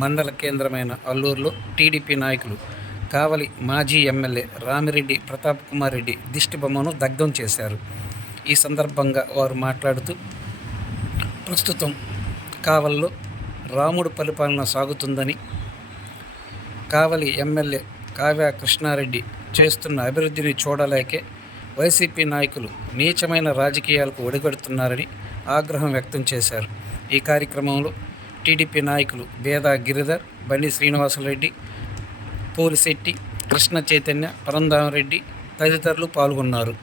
మండల కేంద్రమైన అల్లూరులో టీడీపీ నాయకులు కావలి మాజీ ఎమ్మెల్యే రామిరెడ్డి ప్రతాప్ కుమార్ రెడ్డి దిష్టిబొమ్మను దగ్ధం చేశారు. ఈ సందర్భంగా వారు మాట్లాడుతూ, ప్రస్తుతం కావలిలో రాముడు పరిపాలన సాగుతుందని, కావలి ఎమ్మెల్యే కావ్య కృష్ణారెడ్డి చేస్తున్న అభివృద్ధిని చూడలేకే వైసీపీ నాయకులు నీచమైన రాజకీయాలకు ఒడిగడుతున్నారని ఆగ్రహం వ్యక్తం చేశారు. ఈ కార్యక్రమంలో టీడీపీ నాయకులు బేదా గిరిధర్, బండి శ్రీనివాసరెడ్డి, పోలిశెట్టి, కృష్ణ చైతన్య, పరంధామరెడ్డి తదితరులు పాల్గొన్నారు.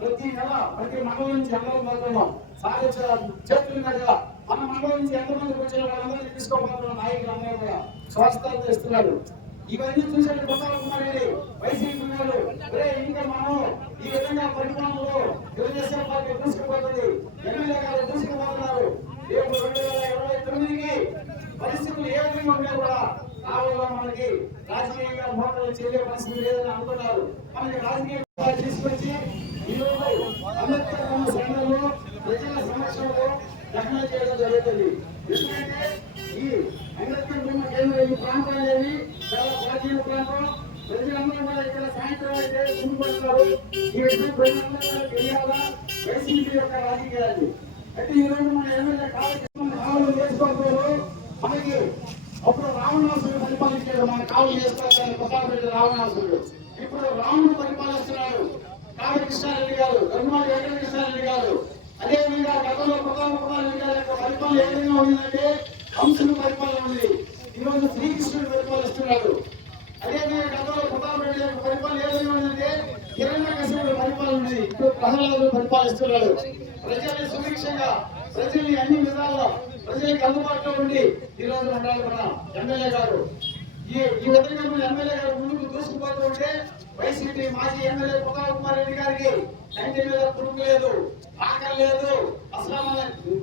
ప్రతి నెల ప్రతి మండలం నుంచి అందరం పోతున్నాం. సార్ చేతులు మీద మన మండలం నుంచి ఎంతమందికి వచ్చిన వాళ్ళందరినీ తీసుకోబోతున్నాం. నాయకులు అందరూ కూడా స్వస్థత చేస్తున్నారు. ఇవన్నీ చూసే ప్రతాప్ కుమార్ రెడ్డి వైసీపీ వాళ్ళు ఇంకా మనం ఈ విధంగా పరిపాలనలో తెలుగుదేశం పార్టీ దూసుకుపోతుంది, ఎమ్మెల్యే గారు దూసుకుపోతున్నారు. రేపు 2029కి పరిస్థితులు ఏ విధంగా ఉన్నాయి కూడా కావాలో మనకి రాజకీయంగా మోటార్లు చేయలే పరిస్థితి లేదని అనుకున్నారు. మనకి రాజకీయ తీసుకొచ్చి ఈరోజు అంబేద్కర్ సంఘంలో ప్రజల సమక్షంలో దహన చేయడం జరుగుతుంది. ఎందుకంటే ఈ అంబేద్కర్ బొమ్మ కేంద్రం ఈ ప్రాంతం అనేది చాలా ప్రాచీన ప్రాంతం. ప్రజలందరూ కూడా ఇక్కడ సాయంత్రం అయితే ముందుకొస్తున్నారు. ఈ విషయం ప్రజలందరూ తెలియాలా వైసీపీ యొక్క రాజకీయాలు. అయితే ఈ రోజు మన ఎమ్మెల్యే కావాలి చేసుకోవడంలో మనకి అప్పుడు రావణాసుడు పరిపాలించాడు. మన కావులు చేసుకోవడానికి ప్రతాపరెడ్డి రావణాసుడు. ఇప్పుడు రాముడు పరిపాలిస్తున్నాడు కావ్య కృష్ణారెడ్డి గారు, గర్మాడి వెంకటకృష్ణారెడ్డి గారు. అదేవిధంగా గతంలో ప్రతాప కుమార్ రెడ్డి గారి యొక్క పరిపాలన ఏ విధంగా ఉందంటే హంసుడు పరిపాలన ఉంది. ఈరోజు శ్రీకృష్ణుడు పరిపాలిస్తున్నాడు. అదేవిధంగా గతంలో ప్రతాప రెడ్డి యొక్క పరిపాలన ఏ విధంగా ఉందంటే హిరణ్యకశిపుడు పరిపాలన ఉంది. ఇప్పుడు ప్రహ్లాదుడు పరిపాలిస్తున్నాడు. ప్రజల్ని సుభిక్షంగా, ప్రజల్ని అన్ని విధాలుగా ప్రజలకు అందుబాటులో ఉండి ఈరోజు ఉండాలి మన ఎమ్మెల్యే గారు. ఈ విధంగా మన ఎమ్మెల్యే గారు ముందుకు దూసుకుపోతూ ఉంటే వైసీపీ మాజీ ఎమ్మెల్యే ప్రతాప్ కుమార్ రెడ్డి గారికి కంటి మీద పురుగు లేదు, ఆకలి లేదు. అసలు మన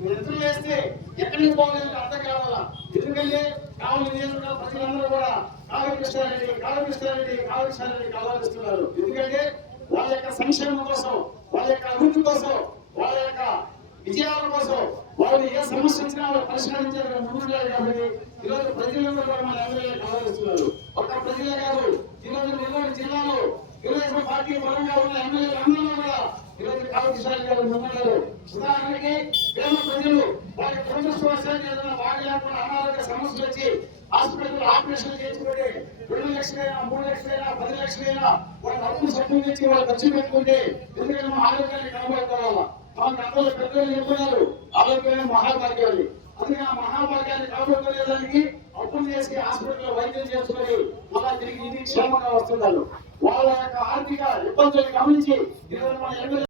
నిద్రలు వేస్తే ఎక్కడికి పోవాలని అర్థం కావాలా. ఎందుకంటే కావాలి నియోజకవర్గ ప్రజలందరూ కూడా కాళకృష్ణారెడ్డి కావాలిస్తున్నారు. ఎందుకంటే వాళ్ళ యొక్క సంక్షేమం కోసం, వాళ్ళ యొక్క అభివృద్ధి కోసం, వాళ్ళ యొక్క విజయాల కోసం వాళ్ళు ఏ సమస్య వచ్చినా వాళ్ళు పరిష్కరించారు ముందున్నారు. కాబట్టి ఈరోజు ప్రజలందరూ కూడా మన ఎమ్మెల్యే కావాలిస్తున్నారు. ఒక్క ప్రజలే కాదు, ఈరోజు నెల్లూరు జిల్లాలో తెలుగుదేశం పార్టీ పరంగా ఉన్న ఎమ్మెల్యేలు అందరూ కూడా ఈరోజు కాళకృష్ణారెడ్డి గారు ముందున్నారు. ఉదాహరణకి పేద ప్రజలు వారి దురదృష్టవశాన్ని ఏదైనా బాగా లేకుండా అనారోగ్య సమస్యలు వచ్చి హాస్పిటల్ ఆపరేషన్ చేసుకుంటే 2 లక్షలైనా 3 లక్షలైనా 10 లక్షలైనా వాళ్ళ డబ్బులు సొంతం తెచ్చి వాళ్ళు ఖర్చు పెట్టుకుంటే ఎందుకంటే మా ఆరోగ్యాన్ని కాపాడుకోవాలా. మన గతంలో పెద్దలు చెప్పున్నారు ఆరోగ్యమే మహాభాగ్యాన్ని. అందుకే ఆ మహాభాగ్యాన్ని కాపాడుకోలేదానికి అప్పులు చేసి హాస్పిటల్లో వైద్యం చేసుకుని మళ్ళా తిరిగి ఇది క్షేమంగా వస్తున్నారు. వాళ్ళ యొక్క ఆర్థిక ఇబ్బందులను గమనించి ఈరోజు మన